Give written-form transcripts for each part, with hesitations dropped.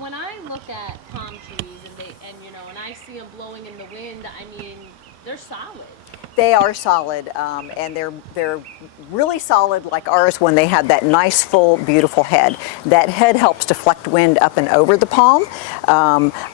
when I look at palm trees and I see them blowing in the wind, I mean, they're solid. They are solid, and they're really solid like ours when they have that nice, full, beautiful head. That head helps deflect wind up and over the palm.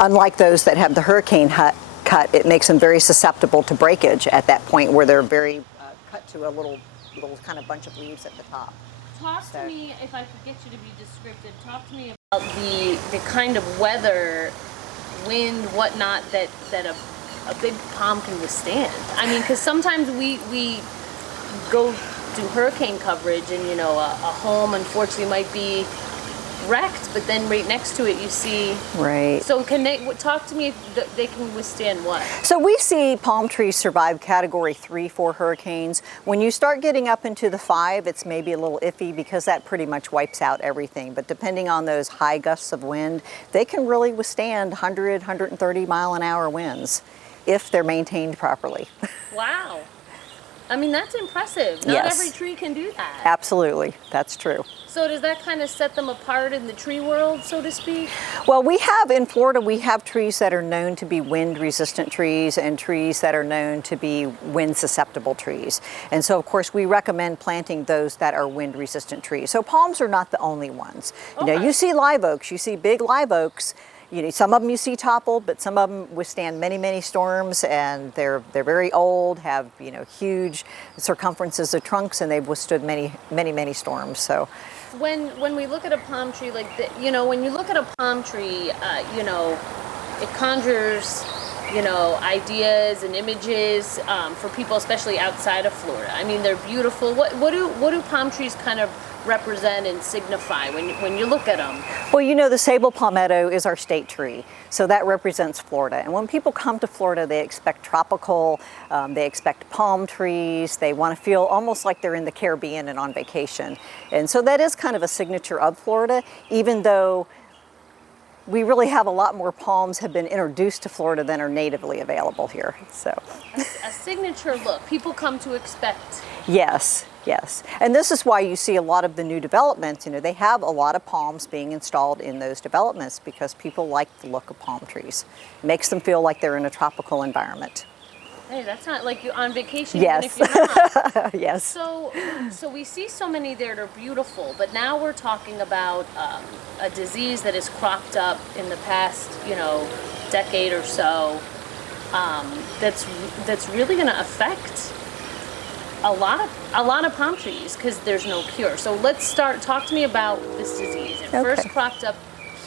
Unlike those that have the hurricane cut, it makes them very susceptible to breakage at that point where they're very cut to a little kind of bunch of leaves at the top. Talk to me, if I could get you to be descriptive, talk to me about the kind of weather, wind, whatnot that a big palm can withstand. I mean, because sometimes we go do hurricane coverage and, a home unfortunately might be wrecked, but then right next to it you see. Right. So can they, talk to me if they can withstand what? So we see palm trees survive category 3 for hurricanes. When you start getting up into the 5, it's maybe a little iffy because that pretty much wipes out everything. But depending on those high gusts of wind, they can really withstand 100, 130 mile an hour winds if they're maintained properly. Wow. I mean, that's impressive. Not Yes. every tree can do that. Absolutely, that's true. So does that kind of set them apart in the tree world, so to speak? Well, in Florida, we have trees that are known to be wind-resistant trees and trees that are known to be wind-susceptible trees. And so, of course, we recommend planting those that are wind-resistant trees. So palms are not the only ones. Okay. You see live oaks, you see big live oaks. Some of them you see toppled, but some of them withstand many, many storms, and they're very old, have huge circumferences of trunks, and they've withstood many, many, many storms. So, when we look at a palm tree like that, when you look at a palm tree, it conjures, ideas and images for people, especially outside of Florida. I mean, they're beautiful. What do palm trees kind of represent and signify when you look at them? Well, the sable palmetto is our state tree, so that represents Florida. And when people come to Florida, they expect tropical, they expect palm trees, they want to feel almost like they're in the Caribbean and on vacation. And so that is kind of a signature of Florida, even though we really have a lot more palms have been introduced to Florida than are natively available here. So a signature look people come to expect. Yes. Yes, and this is why you see a lot of the new developments, they have a lot of palms being installed in those developments because people like the look of palm trees. It makes them feel like they're in a tropical environment. Hey, that's not like you're on vacation, Yes. even if you're not. Yes. So we see so many there that are beautiful, but now we're talking about a disease that has cropped up in the past, decade or so, that's really going to affect a lot of palm trees because there's no cure. So let's talk to me about this disease. It first cropped up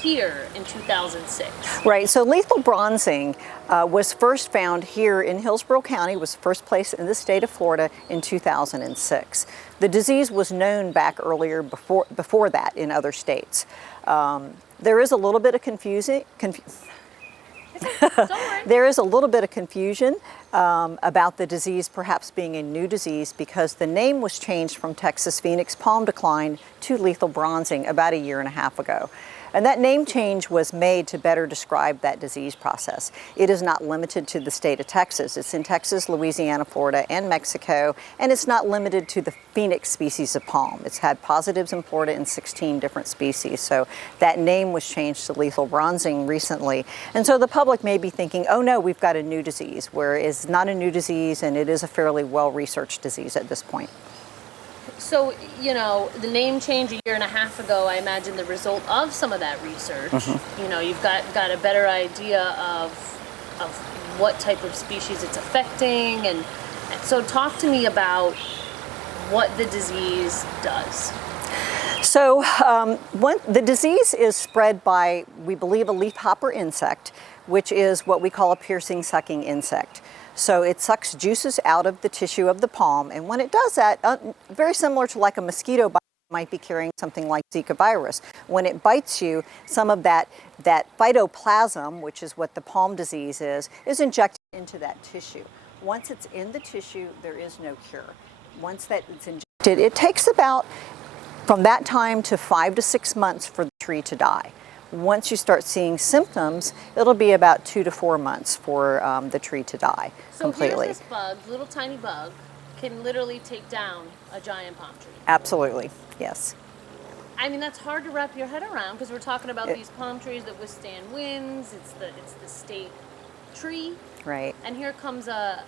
here in 2006. Right, so lethal bronzing was first found here in Hillsborough County, was the first place in the state of Florida in 2006. The disease was known back earlier before that in other states. There is a little bit of There is a little bit of confusion about the disease perhaps being a new disease because the name was changed from Texas Phoenix palm decline to lethal bronzing about 1.5 years ago. And that name change was made to better describe that disease process. It is not limited to the state of Texas. It's in Texas, Louisiana, Florida, and Mexico, and it's not limited to the Phoenix species of palm. It's had positives in Florida in 16 different species. So that name was changed to lethal bronzing recently. And so the public may be thinking, oh no, we've got a new disease, where it's not a new disease and it is a fairly well-researched disease at this point. So, the name change 1.5 years ago, I imagine the result of some of that research. Mm-hmm. You've got a better idea of what type of species it's affecting. And so talk to me about what the disease does. So the disease is spread by, we believe, a leafhopper insect, which is what we call a piercing sucking insect. So it sucks juices out of the tissue of the palm, and when it does that, very similar to like a mosquito bite, might be carrying something like Zika virus. When it bites you, some of that phytoplasm, which is what the palm disease is injected into that tissue. Once it's in the tissue, there is no cure. Once that it's injected, it takes about, from that time to 5 to 6 months for the tree to die. Once you start seeing symptoms, it'll be about 2 to 4 months for the tree to die completely. So here's this bug, little tiny bug, can literally take down a giant palm tree. Absolutely, yes. I mean, that's hard to wrap your head around because we're talking about these palm trees that withstand winds. It's the state tree. Right. And here comes an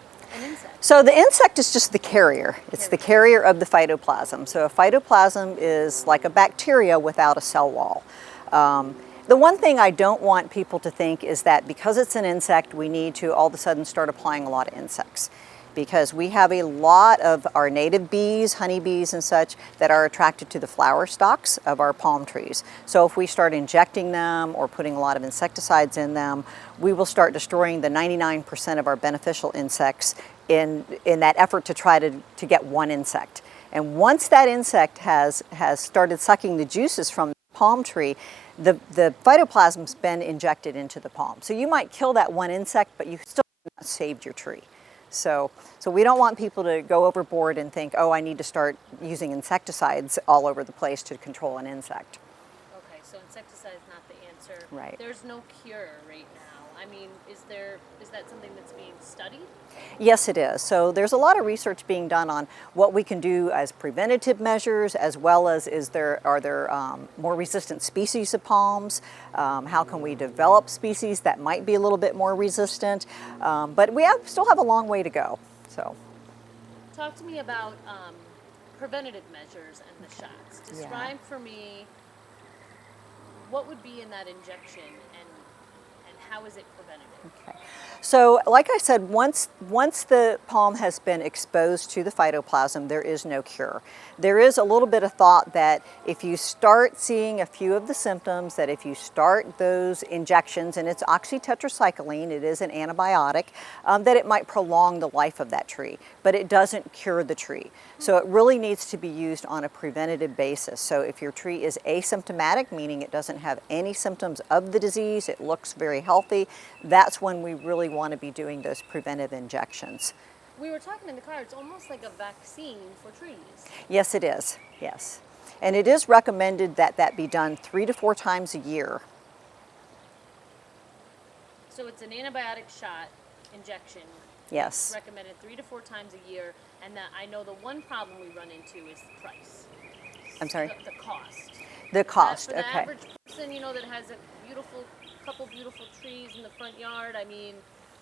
insect. So the insect is just the carrier. It's the carrier of the phytoplasm. So a phytoplasm is like a bacteria without a cell wall. The one thing I don't want people to think is that because it's an insect, we need to all of a sudden start applying a lot of insects. Because we have a lot of our native bees, honeybees and such, that are attracted to the flower stalks of our palm trees. So if we start injecting them or putting a lot of insecticides in them, we will start destroying the 99% of our beneficial insects in that effort to try to get one insect. And once that insect has started sucking the juices from the palm tree, the phytoplasm's been injected into the palm. So you might kill that one insect, but you still have not saved your tree. So we don't want people to go overboard and think, oh, I need to start using insecticides all over the place to control an insect. Okay, so insecticide is not the answer. Right. There's no cure right now. I mean, is that something that's being studied? Yes, it is. So there's a lot of research being done on what we can do as preventative measures, as well as are there more resistant species of palms? How can we develop species that might be a little bit more resistant? But we still have a long way to go. So, talk to me about preventative measures and the shots. Describe for me what would be in that injection and how is it preventative? Okay. So, like I said, once the palm has been exposed to the phytoplasm, there is no cure. There is a little bit of thought that if you start seeing a few of the symptoms, that if you start those injections, and it's oxytetracycline, it is an antibiotic, that it might prolong the life of that tree, but it doesn't cure the tree. So it really needs to be used on a preventative basis. So if your tree is asymptomatic, meaning it doesn't have any symptoms of the disease, it looks very healthy, that's when we really want to be doing those preventive injections. We were talking in the car, it's almost like a vaccine for trees. Yes, it is. Yes. And it is recommended that that be done 3 to 4 times a year. So it's an antibiotic shot injection. Yes. Recommended 3 to 4 times a year. And that I know the one problem we run into is the price. I'm sorry? The cost. The cost, For the okay. average person, that has a couple beautiful trees in the front yard, I mean,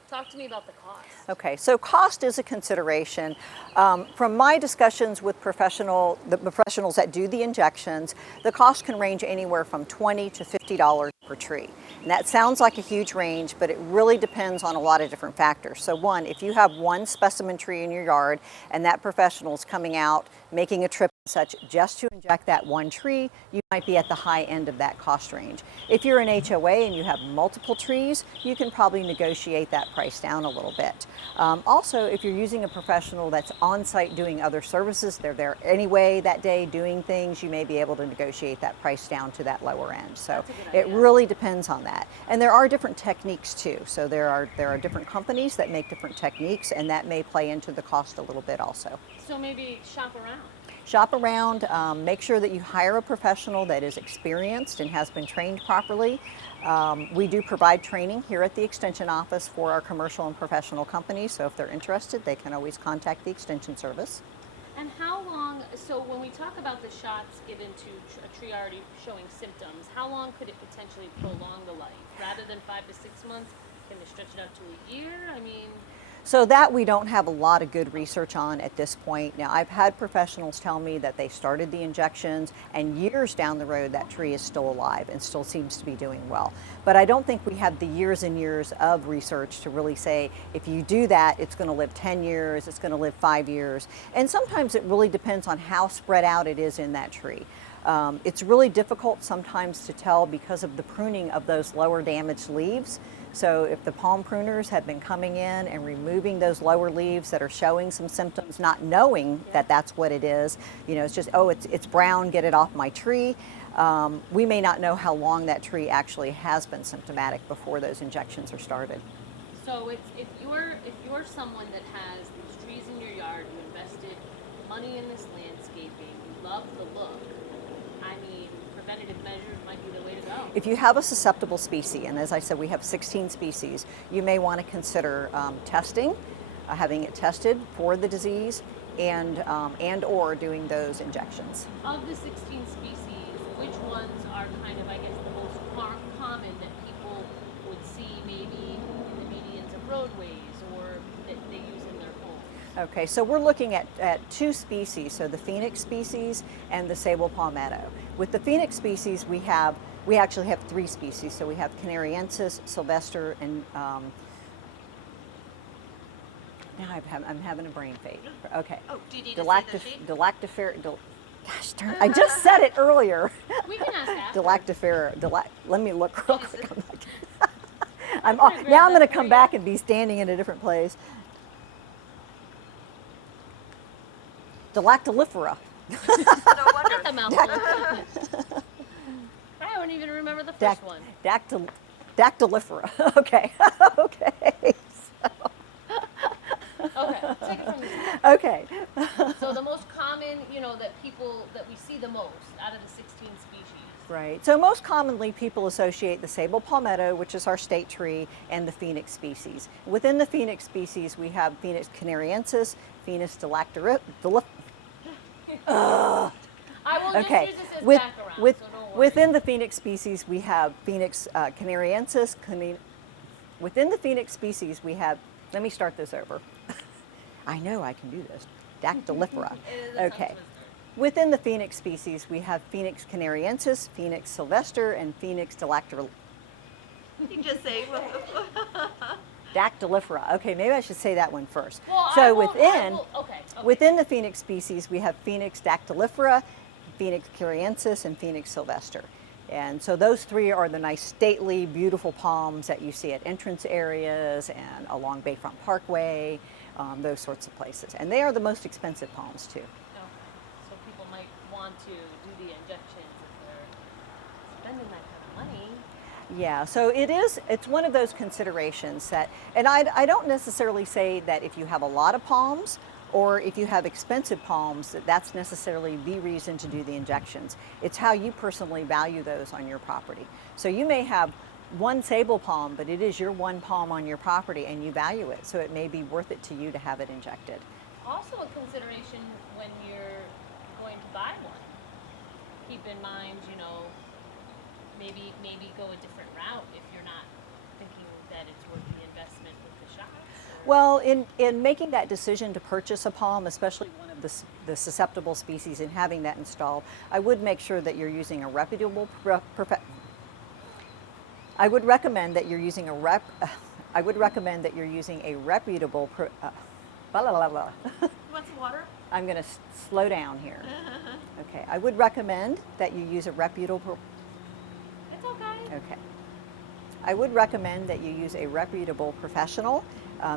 talk to me about the cost. Okay, so cost is a consideration. From my discussions with the professionals that do the injections, the cost can range anywhere from $20 to $50 per tree. And that sounds like a huge range, but it really depends on a lot of different factors. So one, if you have one specimen tree in your yard and that professional is coming out, making a trip and such just to inject that one tree, you might be at the high end of that cost range. If you're an HOA and you have multiple trees, you can probably negotiate that price down a little bit. Also, if you're using a professional that's on site doing other services, they're there anyway that day doing things, you may be able to negotiate that price down to that lower end. So it really depends on that. And there are different techniques too. So there are different companies that make different techniques, and that may play into the cost a little bit also. So maybe shop around. Shop around, make sure that you hire a professional that is experienced and has been trained properly. We do provide training here at the Extension office for our commercial and professional companies, so if they're interested, they can always contact the Extension service. And how long, so when we talk about the shots given to a tree already showing symptoms, how long could it potentially prolong the life? Rather than 5 to 6 months, can they stretch it out to a year? I mean... So that we don't have a lot of good research on at this point. Now, I've had professionals tell me that they started the injections and years down the road that tree is still alive and still seems to be doing well. But I don't think we have the years and years of research to really say if you do that, it's going to live 10 years, it's going to live 5 years. And sometimes it really depends on how spread out it is in that tree. It's really difficult sometimes to tell because of the pruning of those lower damaged leaves. So if the palm pruners have been coming in and removing those lower leaves that are showing some symptoms, not knowing that that's what it is, it's just, oh, it's brown, get it off my tree. We may not know how long that tree actually has been symptomatic before those injections are started. So if you're someone that has these trees in your yard, you invested money in this landscaping, you love the look, I mean, preventative measures might be the way to go. If you have a susceptible species, and as I said, we have 16 species, you may want to consider testing, having it tested for the disease, and or doing those injections. Of the 16 species, which ones are kind of, I guess, the most common that people would see maybe in the medians of roadways or that they use in their homes? Okay, so we're looking at two species, so the phoenix species and the sable palmetto. With the phoenix species, we actually have three species. So we have canariensis, sylvester, and now I'm having a brain fade. Okay. Oh, do you need to see the sheet? Gosh darn, I just said it earlier. We can ask after. Let me look real quick. I'm gonna grab Now I'm that going to for come you. back and be standing in a different place. Dactylifera. No That's wonder. a mouthful. I don't even remember the first one. Dactylifera. Okay. Okay. Okay, take it from me. Okay. So the most common, that we see the most out of the 16 species. Right. So most commonly people associate the sable palmetto, which is our state tree, and the phoenix species. Within the phoenix species, we have Phoenix canariensis, Phoenix dactylifera. I will just Okay. use this as background, so don't worry. Within the phoenix species, we have Phoenix canariensis. Within the phoenix species, we have, let me start this over. I know I can do this. Dactylifera. It is a tongue Okay. twister. Within the phoenix species, we have Phoenix canariensis, Phoenix sylvester, and Phoenix You just say, dactylifera. Okay, maybe I should say that one first. Well, So okay. within the phoenix species, we have Phoenix dactylifera, Phoenix canariensis, and Phoenix sylvester. And so those three are the nice, stately, beautiful palms that you see at entrance areas and along Bayfront Parkway, those sorts of places. And they are the most expensive palms too. Okay. So people might want to do the injections if they're spending that kind of money. Yeah, so it's one of those considerations that, and I don't necessarily say that if you have a lot of palms or if you have expensive palms, that's necessarily the reason to do the injections. It's how you personally value those on your property. So you may have one sable palm, but it is your one palm on your property and you value it, so it may be worth it to you to have it injected. Also a consideration when you're going to buy one. Keep in mind, maybe go a different route if you're not thinking that it's worth the investment with the shots. Well, in making that decision to purchase a palm, especially one of the susceptible species, and having that installed, I would make sure that you're using a reputable I would recommend that you're using a reputable what's water? I'm going to slow down here. Okay, I would recommend that you use a reputable. It's okay. Okay. I would recommend that you use a reputable professional.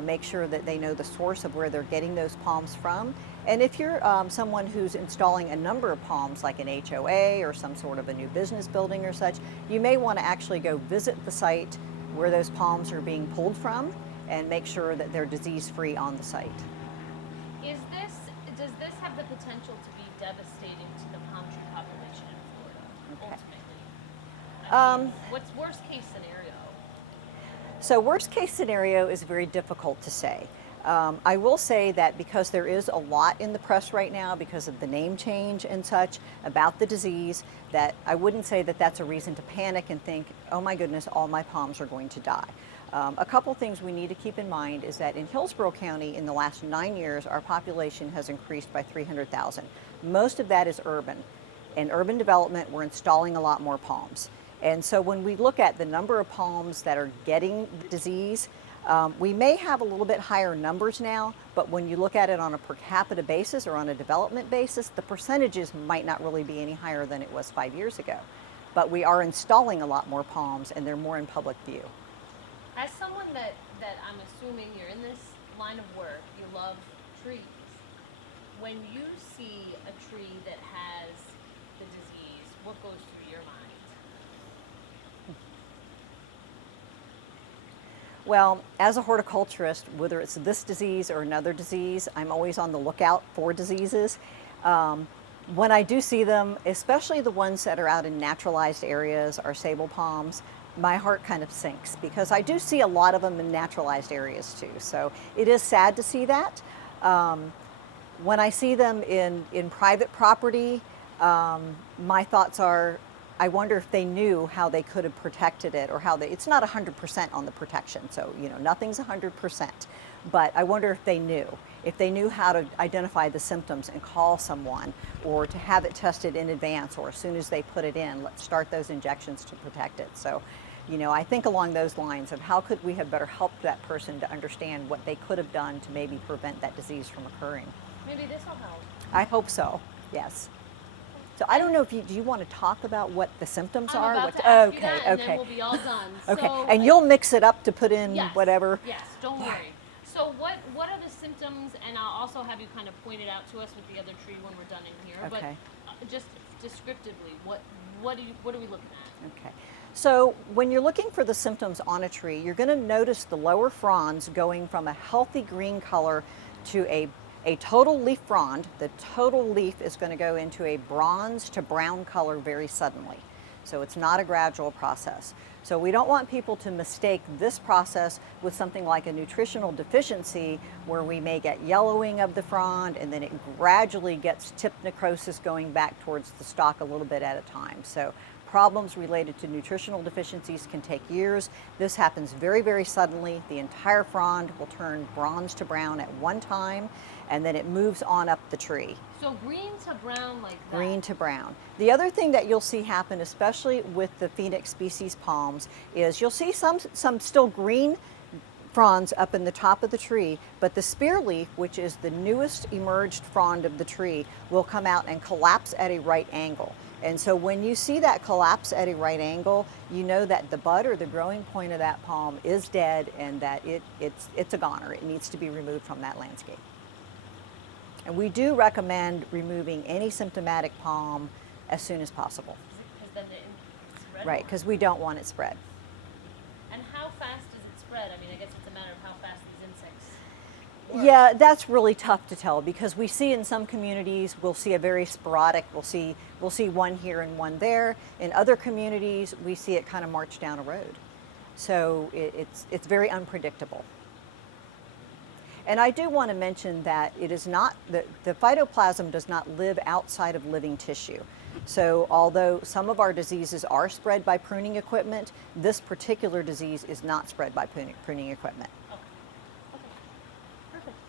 Make sure that they know the source of where they're getting those palms from. And if you're someone who's installing a number of palms, like an HOA or some sort of a new business building or such, you may want to actually go visit the site where those palms are being pulled from and make sure that they're disease-free on the site. Does this have the potential to be devastating to the palm tree population in Florida, Okay. ultimately? What's worst case scenario? So worst case scenario is very difficult to say. I will say that because there is a lot in the press right now because of the name change and such about the disease, that I wouldn't say that that's a reason to panic and think, oh my goodness, all my palms are going to die. A couple things we need to keep in mind is that in Hillsborough County in the last 9 years, our population has increased by 300,000. Most of that is urban. In urban development, we're installing a lot more palms. And so when we look at the number of palms that are getting the disease, we may have a little bit higher numbers now, but when you look at it on a per capita basis or on a development basis, the percentages might not really be any higher than it was 5 years ago. But we are installing a lot more palms and they're more in public view. As someone that I'm assuming you're in this line of work, you love trees. When you see a tree that has the disease, what goes through your mind? Well, as a horticulturist, whether it's this disease or another disease, I'm always on the lookout for diseases. When I do see them, especially the ones that are out in naturalized areas, our sable palms, my heart kind of sinks because I do see a lot of them in naturalized areas too. So it is sad to see that. When I see them in private property, my thoughts are, I wonder if they knew how they could have protected it, or how they, it's not 100% on the protection, so nothing's 100%, but I wonder if they knew how to identify the symptoms and call someone, or to have it tested in advance, or as soon as they put it in, let's start those injections to protect it. So, I think along those lines of how could we have better helped that person to understand what they could have done to maybe prevent that disease from occurring. Maybe this will help. I hope so, yes. So I don't know if do you want to talk about what the symptoms are? I'm about What to ask you okay, that, and okay. then we'll be all done. Okay, So, and you'll mix it up to put in yes, whatever? Yes, don't worry. So what are the symptoms, and I'll also have you kind of point it out to us with the other tree when we're done in here, Okay. but just descriptively, what are we looking at? Okay. So when you're looking for the symptoms on a tree, you're going to notice the lower fronds going from a healthy green color to a total leaf frond. The total leaf is going to go into a bronze to brown color very suddenly. So it's not a gradual process. So we don't want people to mistake this process with something like a nutritional deficiency, where we may get yellowing of the frond and then it gradually gets tip necrosis going back towards the stalk a little bit at a time. So problems related to nutritional deficiencies can take years. This happens very, very suddenly. The entire frond will turn bronze to brown at one time, and then it moves on up the tree. So green to brown like that? Green to brown. The other thing that you'll see happen, especially with the Phoenix species palms, is you'll see some still green fronds up in the top of the tree, but the spear leaf, which is the newest emerged frond of the tree, will come out and collapse at a right angle. And so when you see that collapse at a right angle, you know that the bud or the growing point of that palm is dead, and that it's a goner. It needs to be removed from that landscape. And we do recommend removing any symptomatic palm as soon as possible. Because then it's spread Right, more. because we don't want it spread. And how fast does it spread? I mean, I guess it's a matter of how fast these insects work. Yeah, that's really tough to tell, because we see in some communities, we'll see a very sporadic, we'll see one here and one there. In other communities, we see it kind of march down a road. So it's very unpredictable. And I do want to mention that it is not, the phytoplasm does not live outside of living tissue. So although some of our diseases are spread by pruning equipment, this particular disease is not spread by pruning equipment.